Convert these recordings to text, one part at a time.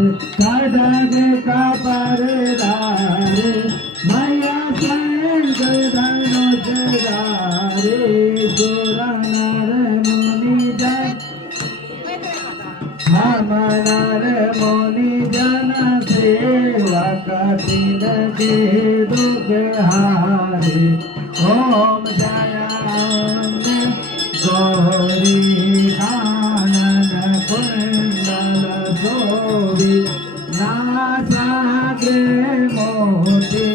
खड़ग का परदारे मैया शंख धनुष धारे सुर नर मुनि जन हम नर मुनि जन सेवा कठिन के दुख हारे ओम जयाम्बे गौरी कानन कुंडल शोभि नासाग्रे मोती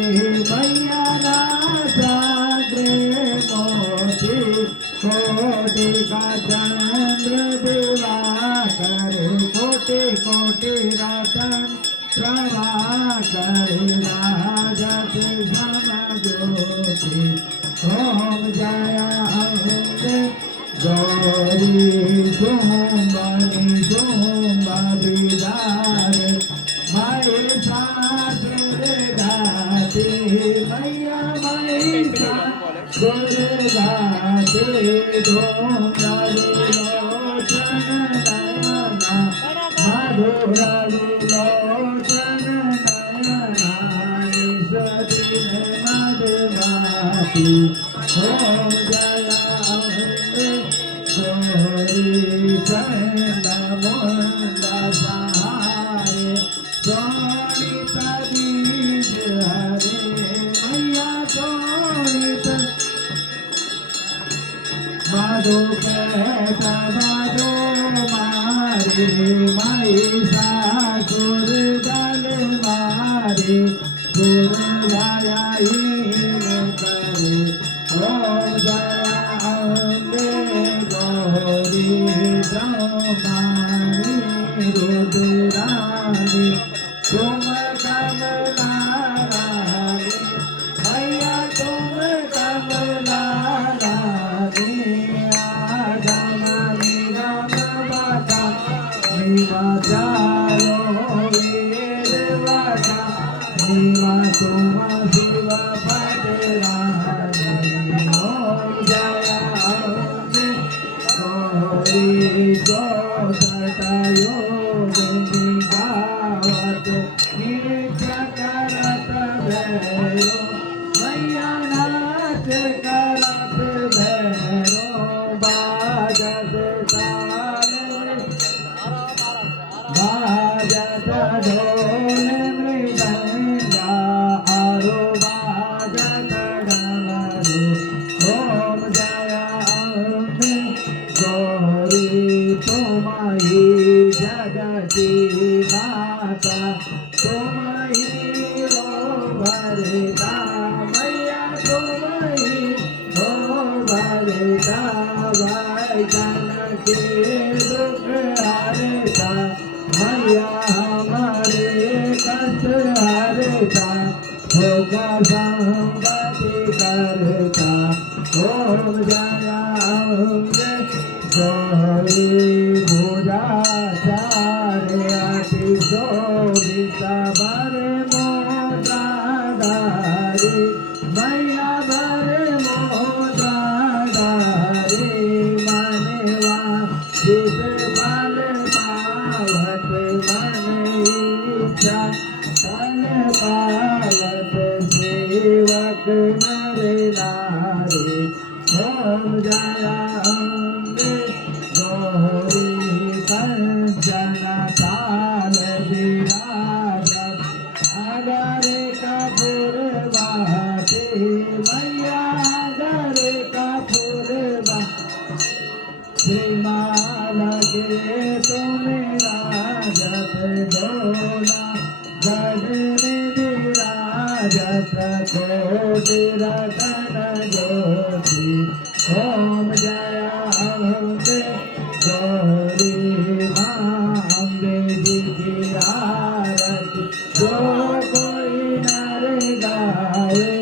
मैया नासाग्रे मोती कोटि का चंद्र दिवाकर कोटि कोटि रतन प्रभाकर राजत समज्योति ओम जया अम्बे गौरी शुंभनि शुंभ विदार महिषासुर घाती मैया महिषासुर घाती धूम्र विलोचन नयना मधुर विलोचन नयना निषदिन मधुमाती ओम जया अम्बे गौरी चंडमुंड सहारे शोणित बीज हरे मैया शोणित मधु कैट मधु मारे महिषासुर दल मारे सुर भयहीन करे ओम जया अम्बे गौरी ब्रह्माणी रुद्राणी तुम कमला रानी मैया तुम कमला रानी आगम निगम बता निमा चारो वेद बता निमा तुम शिव पटरानी ओम जया अम्बे गौरी चौसठयो गावत नृत्य करत भैरो मैया नाच करत भैरो बाजत ताल बाजत ढोल मृदंगा आरो बाजत डमरू ओम जया अम्बे गौरी तुम्हारी जगती माता तुम्हारी रो भरता मैया तुम्हारी रो भरता भाई जन के दुख हरता मैया हमारे कष्ट हरता होगा संपत्ति करता ओम जया अम्बे गौरी भुजा चारे अति शोभित बर मोद्रा धारी मैया बर मोद्रा धारी मनवा चित बल पावत मन इच्छा तन पावत सेवक नर नारी ओम जया अम्बे गौरी कंचन काल विराजत अगर कपूर बाती मैया अगर कपूर श्रीमा लगे तुम्हें राजत डोला गढ़ विराजत कोटि रतन ज्योति ओम जया अम्बे गौरी माँ अम्बे जी की आरती जो कोई नर गावे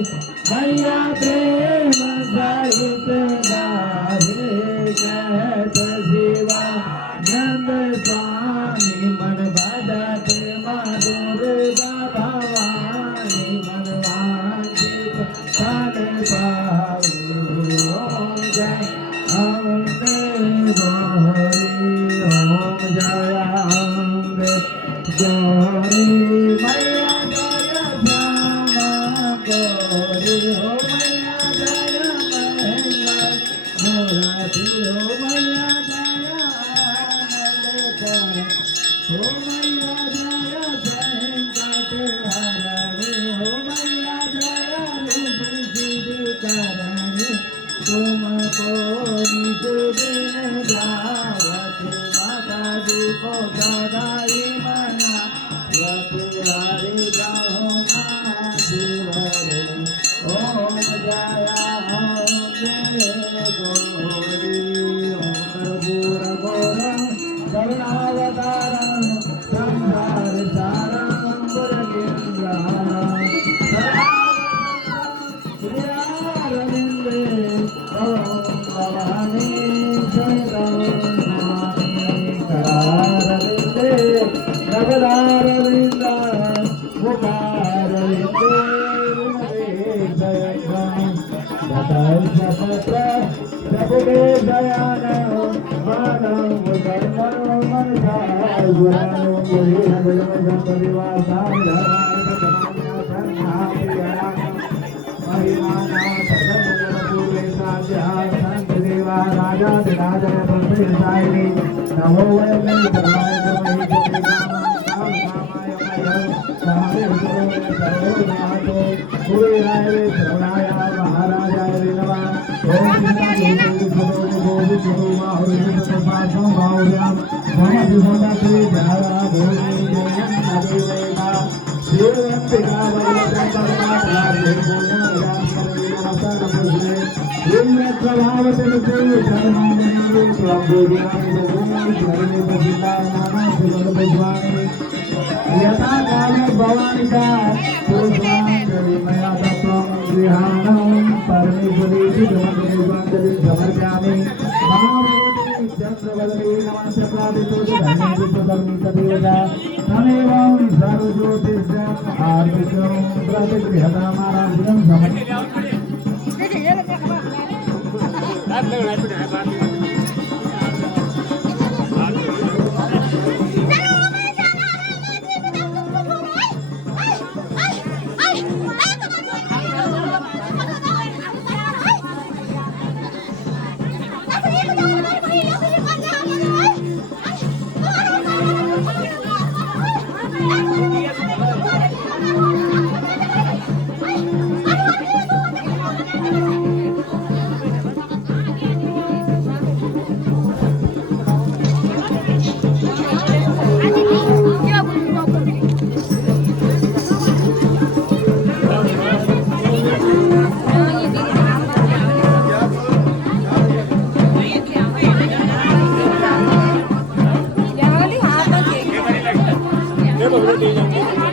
मैया प्रेम सहित गावे कहत शिवानंद स्वामी मन भजत माँ दुर्गा भवानी मन वांछित फल पावे ओम जय अम्बे गौरी ओम जया अम्बे जय गोरी मैया जय श्यामा गोरी हो मैया जय मंगल मूर्ति हो मैया जय आनंद कर हो मैया जय संकट हरणी हो मैया जय रिद्धि सिद्धि करणी तुमको निज दिन जावत माता जी को सदाई मना वत हरि जाओ शिवरे ओम जया ओम जय गौरी ओम कर्पूर गौरम करुणावतारम संसार सारम पुरलिंगारम श्रीरारविंदे ओम भवानी शरणमामि करारविंदे नवदारविंद मुखारविंदे विमलेशयम् ततः प्रभुदे दयानं मानं धर्मं मनसाय गुणानं गुणेन परिवासाय नमो महाराजाय नमः यथा काले भवानी का मया दत्तं गृहाणं परमेश्वरी शिवमंगलेश्वरी समर्पयामि महाभगवती चंद्रवदने नमः चक्रादितोषधर्मी तदेवता तमेवं सर्वज्योतिषं आर्तिकं प्रतिगृहतामाराध्यं समर्पयामि Dia